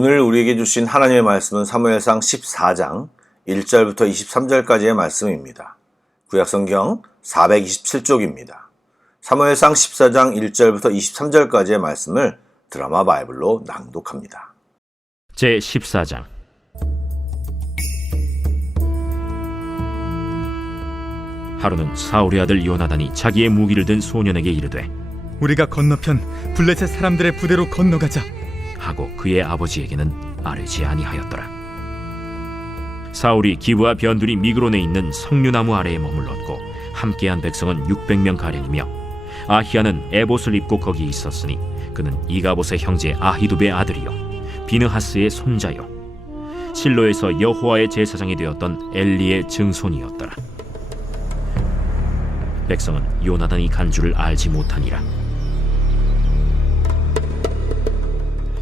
오늘 우리에게 주신 하나님의 말씀은 사무엘상 14장 1절부터 23절까지의 말씀입니다. 구약성경 427쪽입니다. 사무엘상 14장 1절부터 23절까지의 말씀을 드라마 바이블로 낭독합니다. 제14장. 하루는 사울의 아들 요나단이 자기의 무기를 든 소년에게 이르되 우리가 건너편 블레셋 사람들의 부대로 건너가자 하고 그의 아버지에게는 아뢰지 아니하였더라. 사울이 기브와 변두리 미그론에 있는 석류나무 아래에 머물렀고 함께한 백성은 600명가량이며 아히야는 에봇을 입고 거기 있었으니 그는 이가봇의 형제 아히두베의 아들이요 비느하스의 손자요 실로에서 여호와의 제사장이 되었던 엘리의 증손이었더라. 백성은 요나단이 간 줄을 알지 못하니라.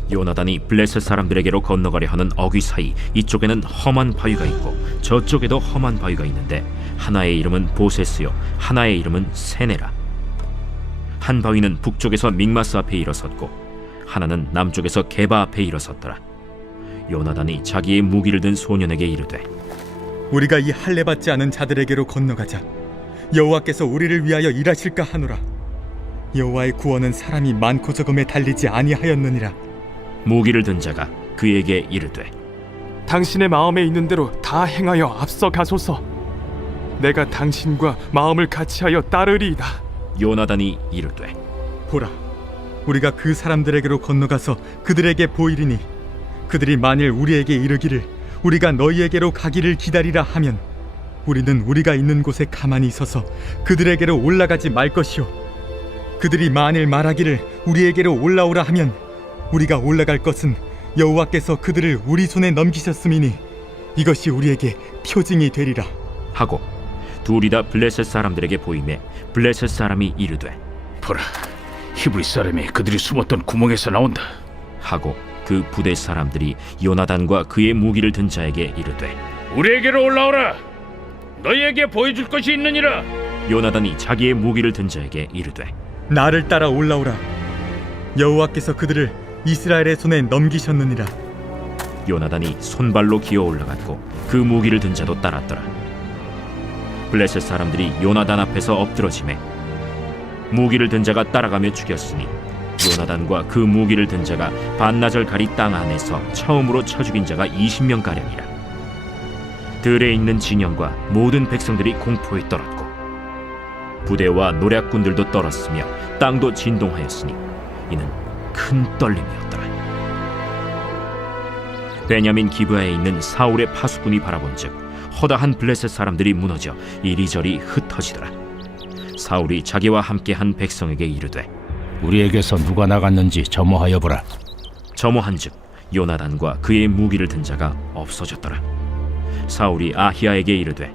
요나단이 블레셋 사람들에게로 건너가려 하는 어귀 사이 이쪽에는 험한 바위가 있고 저쪽에도 험한 바위가 있는데 하나의 이름은 보세스요 하나의 이름은 세네라. 한 바위는 북쪽에서 믹마스 앞에 일어섰고 하나는 남쪽에서 게바 앞에 일어섰더라. 요나단이 자기의 무기를 든 소년에게 이르되 우리가 이 할례받지 않은 자들에게로 건너가자. 여호와께서 우리를 위하여 일하실까 하노라. 여호와의 구원은 사람이 많고 적음에 달리지 아니하였느니라. 무기를 든 자가 그에게 이르되 당신의 마음에 있는 대로 다 행하여 앞서 가소서. 내가 당신과 마음을 같이하여 따르리이다. 요나단이 이르되 보라, 우리가 그 사람들에게로 건너가서 그들에게 보이리니 그들이 만일 우리에게 이르기를 우리가 너희에게로 가기를 기다리라 하면 우리는 우리가 있는 곳에 가만히 있어서 그들에게로 올라가지 말 것이요 그들이 만일 말하기를 우리에게로 올라오라 하면 우리가 올라갈 것은 여호와께서 그들을 우리 손에 넘기셨음이니 이것이 우리에게 표징이 되리라 하고 둘이 다 블레셋 사람들에게 보이매 블레셋 사람이 이르되 보라, 히브리 사람이 그들이 숨었던 구멍에서 나온다 하고 그 부대 사람들이 요나단과 그의 무기를 든 자에게 이르되 우리에게로 올라오라. 너희에게 보여줄 것이 있느니라. 요나단이 자기의 무기를 든 자에게 이르되 나를 따라 올라오라. 여호와께서 그들을 이스라엘의 손에 넘기셨느니라. 요나단이 손발로 기어 올라갔고 그 무기를 든 자도 따랐더라. 블레셋 사람들이 요나단 앞에서 엎드러지매 무기를 든 자가 따라가며 죽였으니 요나단과 그 무기를 든 자가 반나절 가리 땅 안에서 처음으로 쳐 죽인 자가 20명가량이라. 들에 있는 진영과 모든 백성들이 공포에 떨었고 부대와 노략군들도 떨었으며 땅도 진동하였으니 이는 큰 떨림이었더라. 베냐민 기브아에 있는 사울의 파수꾼이 바라본즉 허다한 블레셋 사람들이 무너져 이리저리 흩어지더라. 사울이 자기와 함께한 백성에게 이르되 우리에게서 누가 나갔는지 점호하여 보라. 점호한즉 요나단과 그의 무기를 든 자가 없어졌더라. 사울이 아히야에게 이르되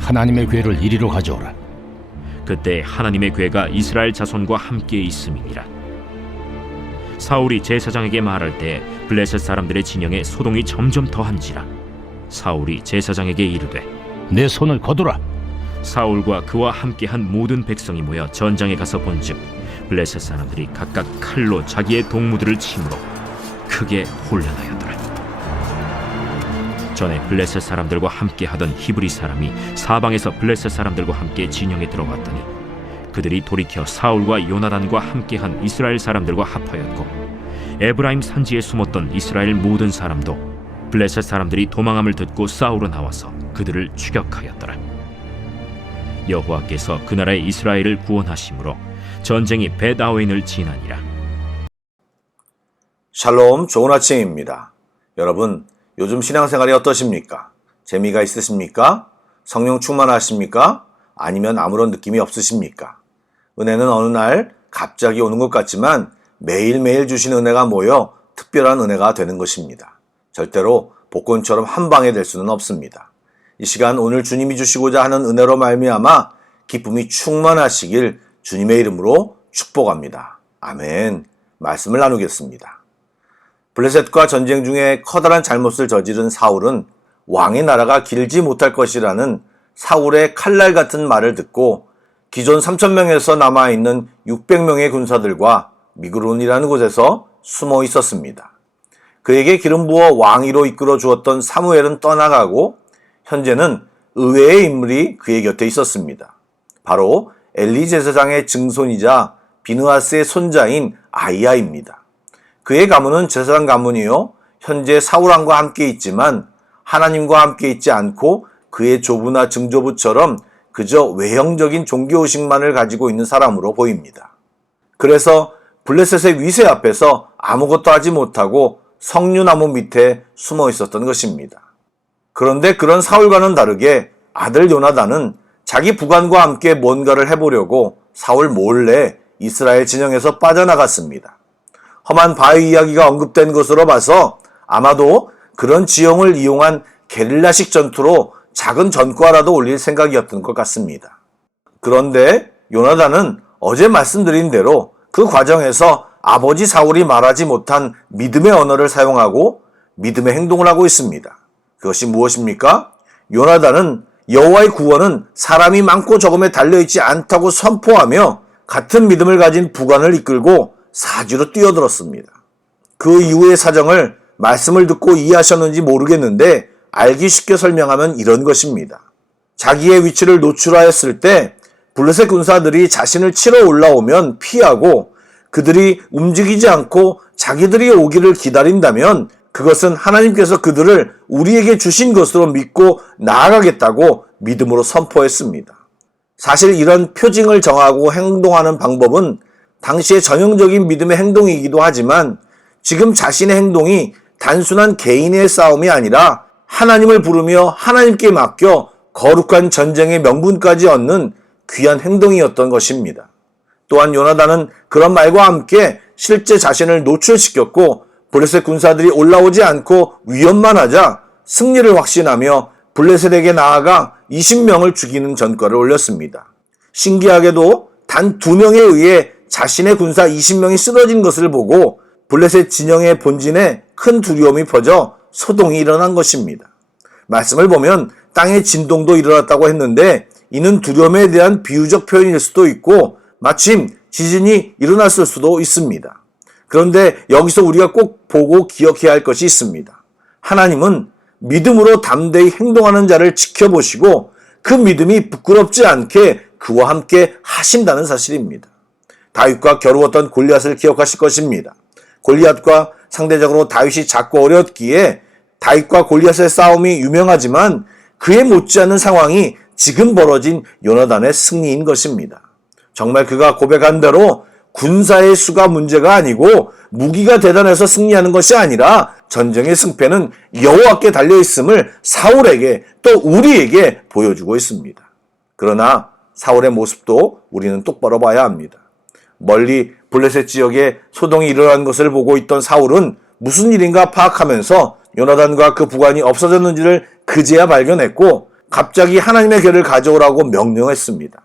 하나님의 궤를 이리로 가져오라. 그때 하나님의 궤가 이스라엘 자손과 함께 있음이니라. 사울이 제사장에게 말할 때 블레셋 사람들의 진영에 소동이 점점 더한지라. 사울이 제사장에게 이르되 내 손을 거두라. 사울과 그와 함께한 모든 백성이 모여 전장에 가서 본즉 블레셋 사람들이 각각 칼로 자기의 동무들을 치므로 크게 혼란하였더라. 전에 블레셋 사람들과 함께하던 히브리 사람이 사방에서 블레셋 사람들과 함께 진영에 들어왔더니 그들이 돌이켜 사울과 요나단과 함께한 이스라엘 사람들과 합하였고 에브라임 산지에 숨었던 이스라엘 모든 사람도 블레셋 사람들이 도망함을 듣고 싸우러 나와서 그들을 추격하였더라. 여호와께서 그 나라의 이스라엘을 구원하심으로 전쟁이 벳아웬을 지나니라. 샬롬, 좋은 아침입니다. 여러분, 요즘 신앙생활이 어떠십니까? 재미가 있으십니까? 성령 충만하십니까? 아니면 아무런 느낌이 없으십니까? 은혜는 어느 날 갑자기 오는 것 같지만 매일매일 주신 은혜가 모여 특별한 은혜가 되는 것입니다. 절대로 복권처럼 한 방에 될 수는 없습니다. 이 시간 오늘 주님이 주시고자 하는 은혜로 말미암아 기쁨이 충만하시길 주님의 이름으로 축복합니다. 아멘. 말씀을 나누겠습니다. 블레셋과 전쟁 중에 커다란 잘못을 저지른 사울은 왕의 나라가 길지 못할 것이라는 사울의 칼날 같은 말을 듣고 기존 3,000명에서 남아있는 600명의 군사들과 미그론이라는 곳에서 숨어 있었습니다. 그에게 기름 부어 왕위로 이끌어 주었던 사무엘은 떠나가고 현재는 의외의 인물이 그의 곁에 있었습니다. 바로 엘리 제사장의 증손이자 비느하스의 손자인 아이야입니다. 그의 가문은 제사장 가문이요, 현재 사울왕과 함께 있지만 하나님과 함께 있지 않고 그의 조부나 증조부처럼 그저 외형적인 종교의식만을 가지고 있는 사람으로 보입니다. 그래서 블레셋의 위세 앞에서 아무것도 하지 못하고 석류나무 밑에 숨어 있었던 것입니다. 그런데 그런 사울과는 다르게 아들 요나단은 자기 부관과 함께 뭔가를 해보려고 사울 몰래 이스라엘 진영에서 빠져나갔습니다. 험한 바위 이야기가 언급된 것으로 봐서 아마도 그런 지형을 이용한 게릴라식 전투로 작은 전과라도 올릴 생각이었던 것 같습니다. 그런데 요나단은 어제 말씀드린 대로 그 과정에서 아버지 사울이 말하지 못한 믿음의 언어를 사용하고 믿음의 행동을 하고 있습니다. 그것이 무엇입니까? 요나단은 여호와의 구원은 사람이 많고 적음에 달려있지 않다고 선포하며 같은 믿음을 가진 부관을 이끌고 사지로 뛰어들었습니다. 그 이후의 사정을 말씀을 듣고 이해하셨는지 모르겠는데 알기 쉽게 설명하면 이런 것입니다. 자기의 위치를 노출하였을 때 블레셋 군사들이 자신을 치러 올라오면 피하고 그들이 움직이지 않고 자기들이 오기를 기다린다면 그것은 하나님께서 그들을 우리에게 주신 것으로 믿고 나아가겠다고 믿음으로 선포했습니다. 사실 이런 표징을 정하고 행동하는 방법은 당시의 전형적인 믿음의 행동이기도 하지만 지금 자신의 행동이 단순한 개인의 싸움이 아니라 하나님을 부르며 하나님께 맡겨 거룩한 전쟁의 명분까지 얻는 귀한 행동이었던 것입니다. 또한 요나단은 그런 말과 함께 실제 자신을 노출시켰고 블레셋 군사들이 올라오지 않고 위협만 하자 승리를 확신하며 블레셋에게 나아가 20명을 죽이는 전과를 올렸습니다. 신기하게도 단 2명에 의해 자신의 군사 20명이 쓰러진 것을 보고 블레셋 진영의 본진에 큰 두려움이 퍼져 소동이 일어난 것입니다. 말씀을 보면 땅의 진동도 일어났다고 했는데 이는 두려움에 대한 비유적 표현일 수도 있고 마침 지진이 일어났을 수도 있습니다. 그런데 여기서 우리가 꼭 보고 기억해야 할 것이 있습니다. 하나님은 믿음으로 담대히 행동하는 자를 지켜보시고 그 믿음이 부끄럽지 않게 그와 함께 하신다는 사실입니다. 다윗과 겨루었던 골리앗을 기억하실 것입니다. 골리앗과 상대적으로 다윗이 작고 어렸기에 다윗과 골리앗의 싸움이 유명하지만 그에 못지않은 상황이 지금 벌어진 요나단의 승리인 것입니다. 정말 그가 고백한 대로 군사의 수가 문제가 아니고 무기가 대단해서 승리하는 것이 아니라 전쟁의 승패는 여호와께 달려있음을 사울에게 또 우리에게 보여주고 있습니다. 그러나 사울의 모습도 우리는 똑바로 봐야 합니다. 멀리 블레셋 지역에 소동이 일어난 것을 보고 있던 사울은 무슨 일인가 파악하면서 요나단과 그 부관이 없어졌는지를 그제야 발견했고 갑자기 하나님의 궤를 가져오라고 명령했습니다.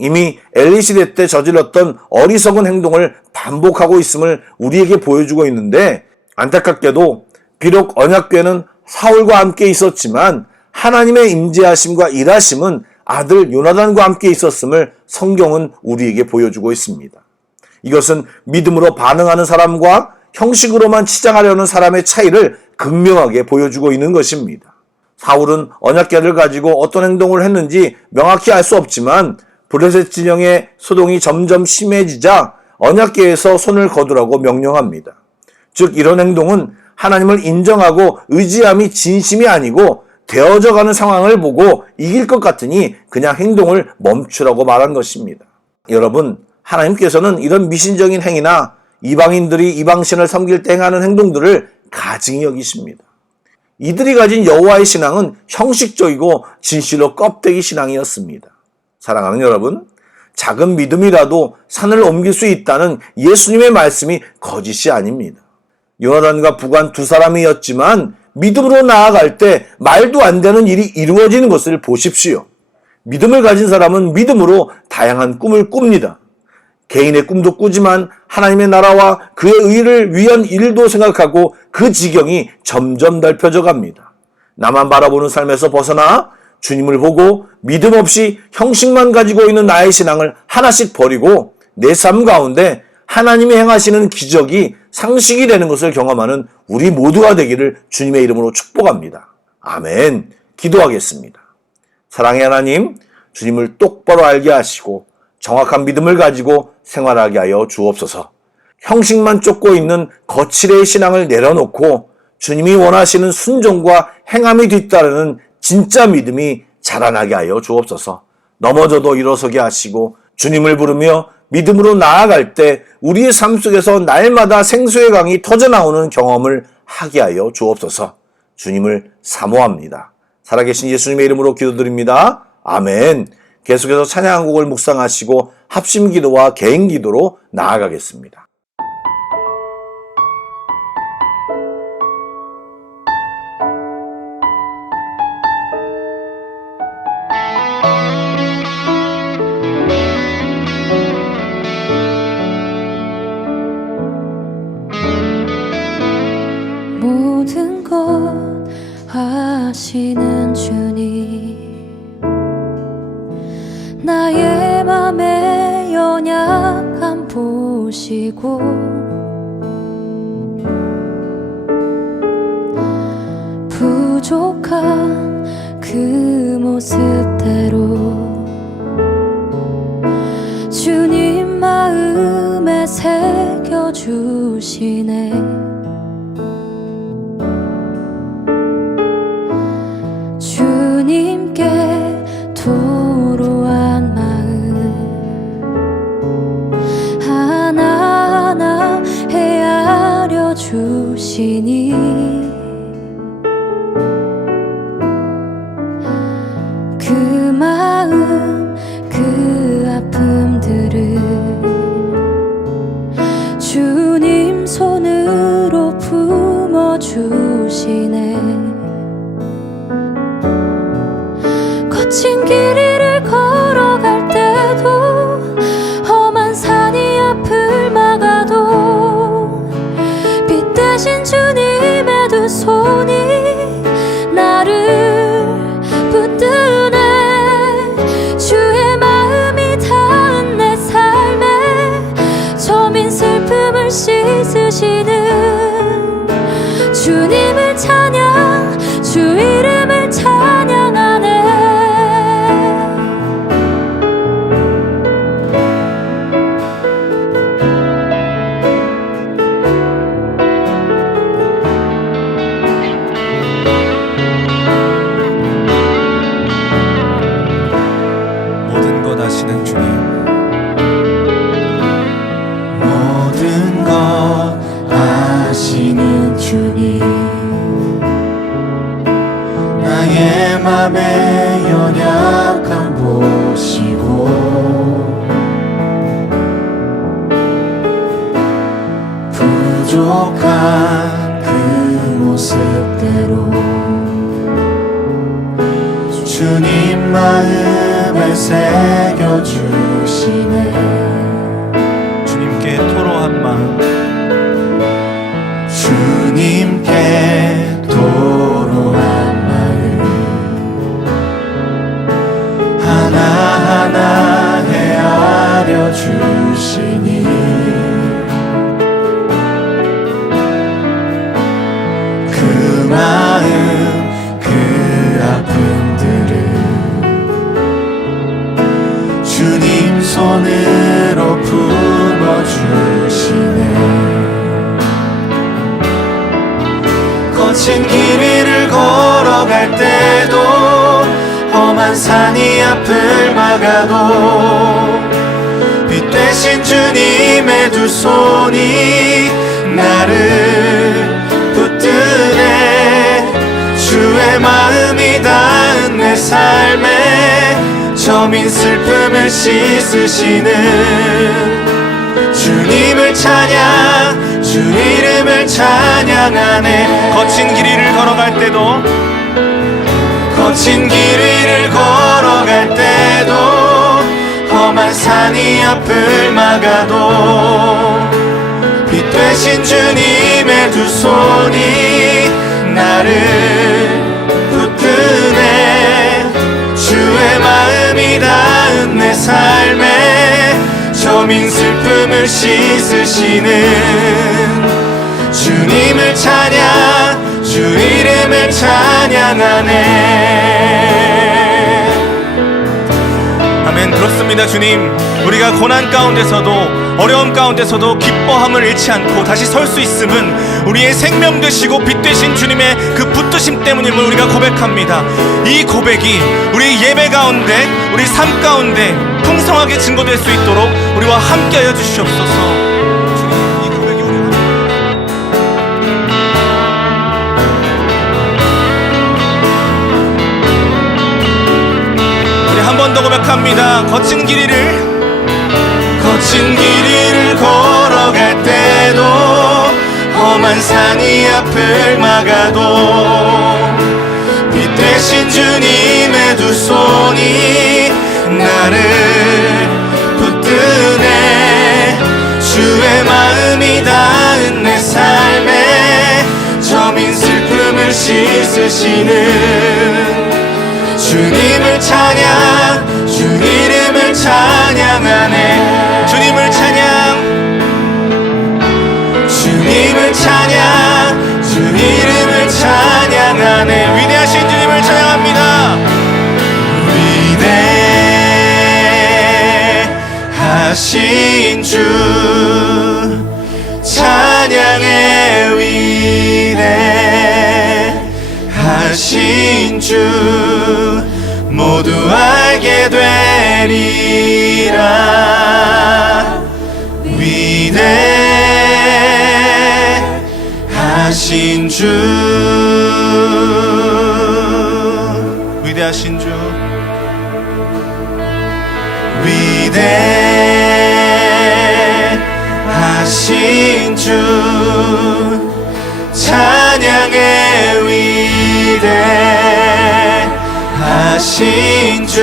이미 엘리 시대 때 저질렀던 어리석은 행동을 반복하고 있음을 우리에게 보여주고 있는데 안타깝게도 비록 언약궤는 사울과 함께 있었지만 하나님의 임재하심과 일하심은 아들 요나단과 함께 있었음을 성경은 우리에게 보여주고 있습니다. 이것은 믿음으로 반응하는 사람과 형식으로만 치장하려는 사람의 차이를 극명하게 보여주고 있는 것입니다. 사울은 언약궤를 가지고 어떤 행동을 했는지 명확히 알 수 없지만 블레셋 진영의 소동이 점점 심해지자 언약궤에서 손을 거두라고 명령합니다. 즉 이런 행동은 하나님을 인정하고 의지함이 진심이 아니고 되어져가는 상황을 보고 이길 것 같으니 그냥 행동을 멈추라고 말한 것입니다. 여러분, 하나님께서는 이런 미신적인 행위나 이방인들이 이방신을 섬길 때 행하는 행동들을 가증히 여기십니다. 이들이 가진 여호와의 신앙은 형식적이고 진실로 껍데기 신앙이었습니다. 사랑하는 여러분, 작은 믿음이라도 산을 옮길 수 있다는 예수님의 말씀이 거짓이 아닙니다. 요나단과 부관 두 사람이었지만 믿음으로 나아갈 때 말도 안 되는 일이 이루어지는 것을 보십시오. 믿음을 가진 사람은 믿음으로 다양한 꿈을 꿉니다. 개인의 꿈도 꾸지만 하나님의 나라와 그의 의를 위한 일도 생각하고 그 지경이 점점 넓혀져 갑니다. 나만 바라보는 삶에서 벗어나 주님을 보고 믿음 없이 형식만 가지고 있는 나의 신앙을 하나씩 버리고 내 삶 가운데 하나님이 행하시는 기적이 상식이 되는 것을 경험하는 우리 모두가 되기를 주님의 이름으로 축복합니다. 아멘. 기도하겠습니다. 사랑의 하나님, 주님을 똑바로 알게 하시고 정확한 믿음을 가지고 생활하게 하여 주옵소서. 형식만 쫓고 있는 거칠의 신앙을 내려놓고 주님이 원하시는 순종과 행함이 뒤따르는 진짜 믿음이 자라나게 하여 주옵소서. 넘어져도 일어서게 하시고 주님을 부르며 믿음으로 나아갈 때 우리의 삶 속에서 날마다 생수의 강이 터져나오는 경험을 하게 하여 주옵소서. 주님을 사모합니다. 살아계신 예수님의 이름으로 기도드립니다. 아멘. 계속해서 찬양 한 곡을 묵상하시고 합심 기도와 개인 기도로 나아가겠습니다. 모든 것 아시는 주님, 나의 맘의 연약함 보시고 부족한 그 모습대로 주님 마음에 새겨주시네. 주님께 도로한 마음 하나하나 헤아려 주시니 그 마음 그 아픔들을 주님 손으로 품어주시네. 거친 길 위를 걸어갈 때도 험한 산이 앞을 막아도 빛 대신 주님의 두 손이 나를 붙드네. 주의 마음이 닿은 내 삶에 저민 슬픔을 씻으시는 주님을 찬양, 주 이름을 찬양하네. 모든 것 아시는 주님, 모든 것 아시는 주님, 나의 맘의 연약함 보시고 부족한 그 모습대로 주님 마음에 새겨주시네. 주님께 토로한 마음, 주님께 토로한 마음 하나하나 헤아려 주시니 그 마음 그 아픔들을 주님 손으로 품어주시네. 거친 길 위를 걸어갈 때도 험한 산이 앞을 막아도 빛 되신 주님의 두 손이 나를 붙드네. 주의 마음이 닿은 내 삶에 저민 슬픔을 씻으시는 주님을 찬양, 주 이름을 찬양하네. 거친 길 위를 걸어갈 때도 거친 길 위를 걸어갈 때도 험한 산이 앞을 막아도 빛 되신 주님의 두 손이 나를 붙드네. 주의 마음이 닿은 내 삶에 저민 슬픔을 씻으시는 주님을 찬양 주 이름을 찬양하네. 아멘. 그렇습니다. 주님, 우리가 고난 가운데서도 어려움 가운데서도 기뻐함을 잃지 않고 다시 설 수 있음은 우리의 생명 되시고 빛 되신 주님의 그 붙드심 때문임을 우리가 고백합니다. 이 고백이 우리 예배 가운데, 우리 삶 가운데 풍성하게 증거될 수 있도록 우리와 함께하여 주시옵소서. 주님, 이 고백이 우리 한 번 더 고백합니다. 거친 길이를 걸어갈 때도 험한 산이 앞을 막아도 빛 대신 주님의 두 손이 나를 붙드네. 주의 마음이 닿은 내 삶에 저민 슬픔을 씻으시는 주님을 찬양 주 이름을 찬양하네. 주님을 찬양 주님을 찬양 주 이름을 찬양하네. 위대하신 주님을 찬양합니다. 위대하신 주 찬양해. 위대하신 주 모두 알게 되리라. 위대하신 주 위대하신 주 위대하신 주 찬양해. 위대하신 주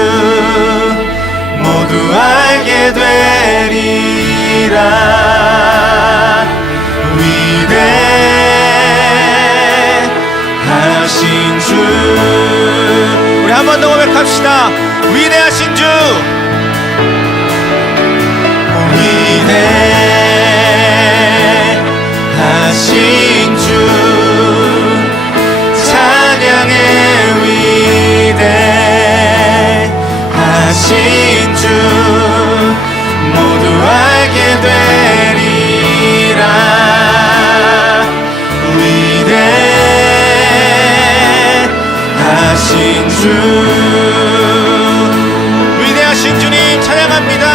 모두 알게 되리라. 위대하신 주 우리 한 번 더 고백합시다. 위대하신 주 위대하신 주 찬양해. 위대하신 주 모두 알게 되리라. 위대하신 주 위대하신 주님 찬양합니다.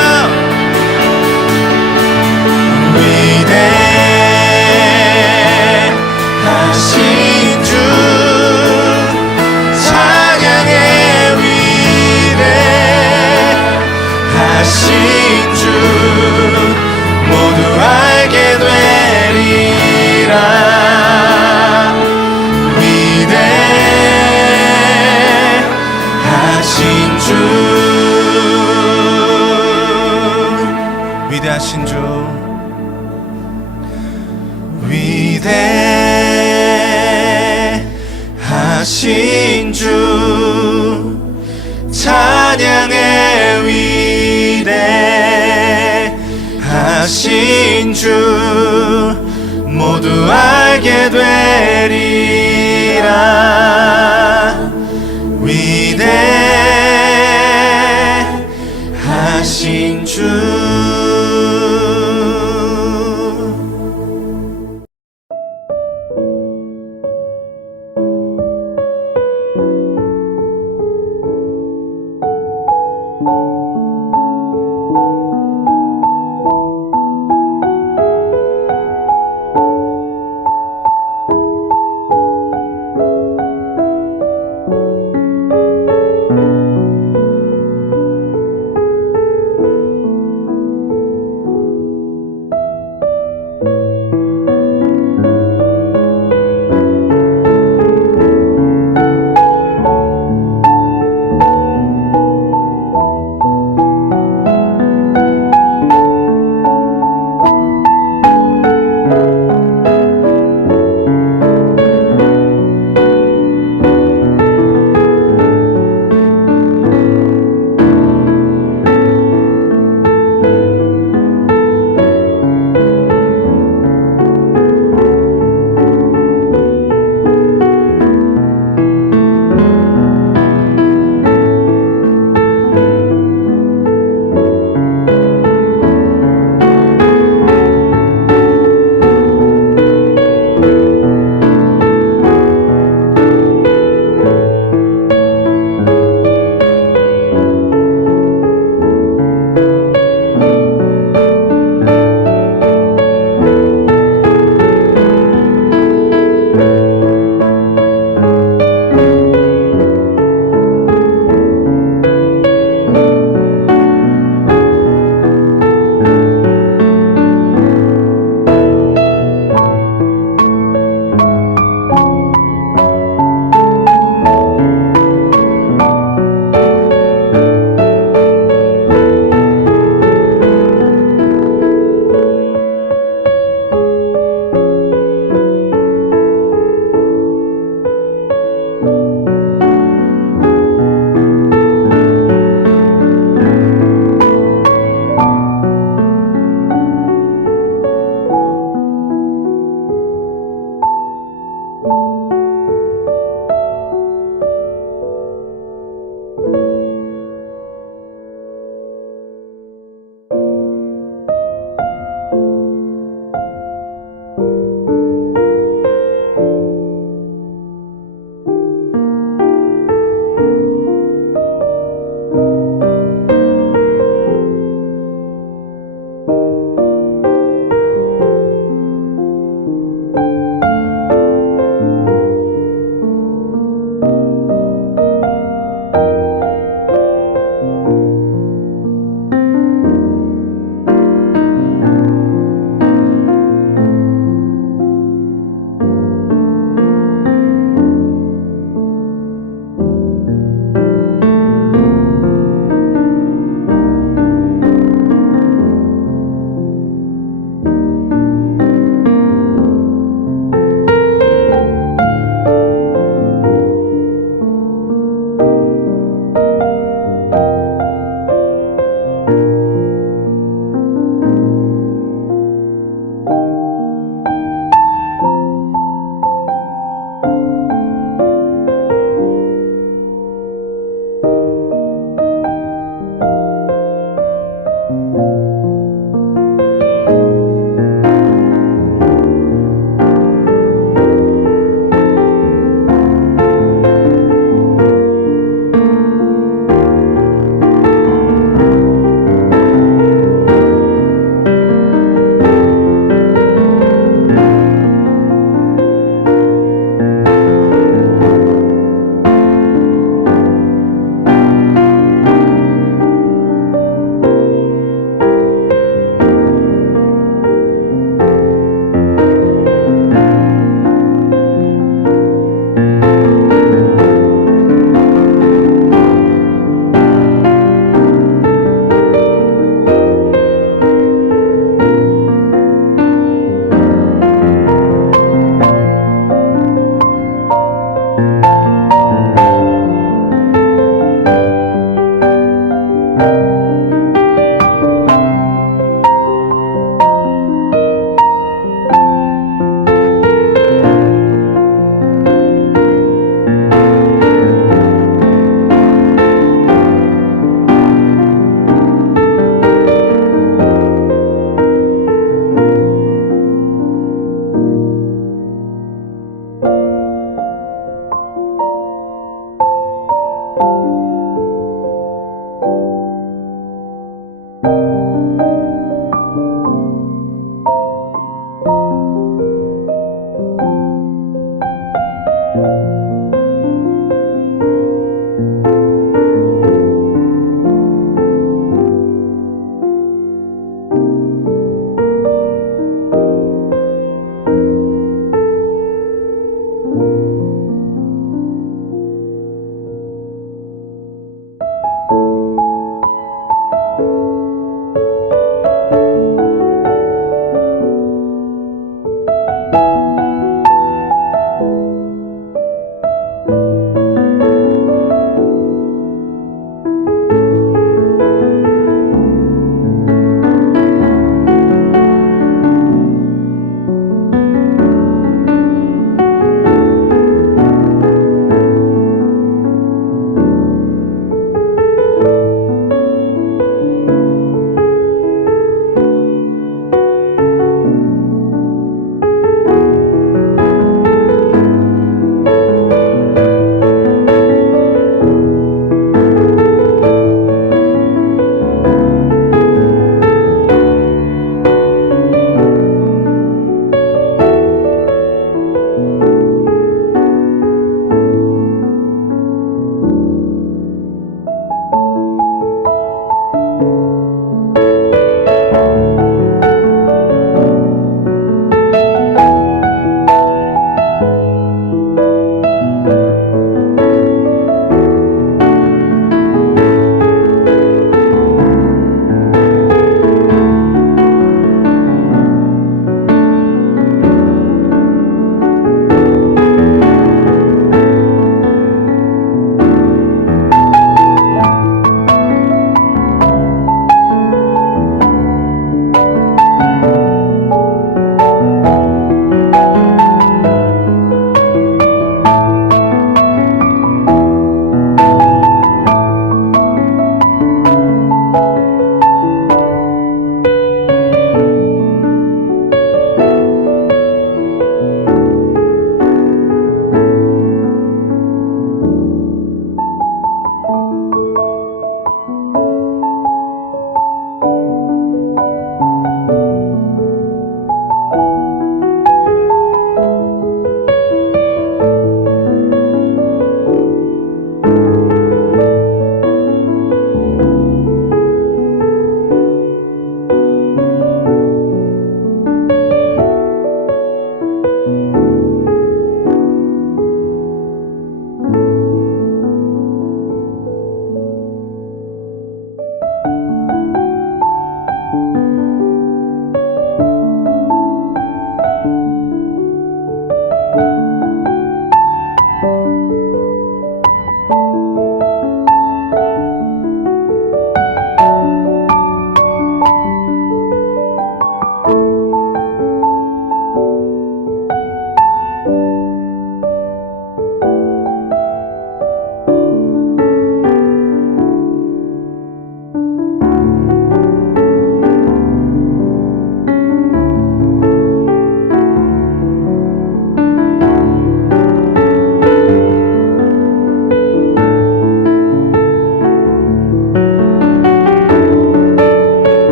위대하신 주 찬양해. 위대하신 주 모두 알게 되리라. 위대하신 주 위대하신 주 위대하신 주 찬양해. 위대하신 주 모두 알게 되리라. 위대하신 주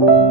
주